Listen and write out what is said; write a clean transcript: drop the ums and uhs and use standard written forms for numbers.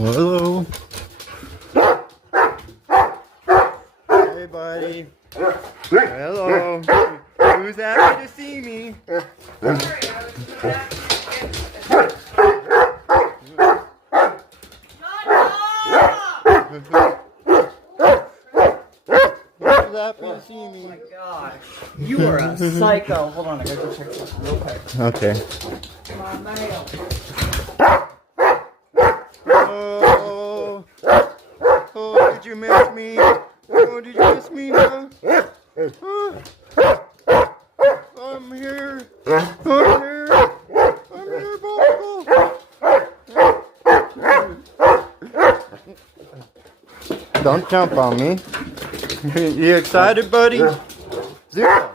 Hello. Hey, buddy. Hello. Who's happy to see me? Who's happy to see me? Oh my gosh. You are a psycho. Hold on, I gotta go check something real quick. Okay. My mail. Oh, oh, did you miss me? Oh, did you miss me, huh? I'm here. I'm here. I'm here, Bullwinkle. Don't jump on me. You excited, buddy? Zero.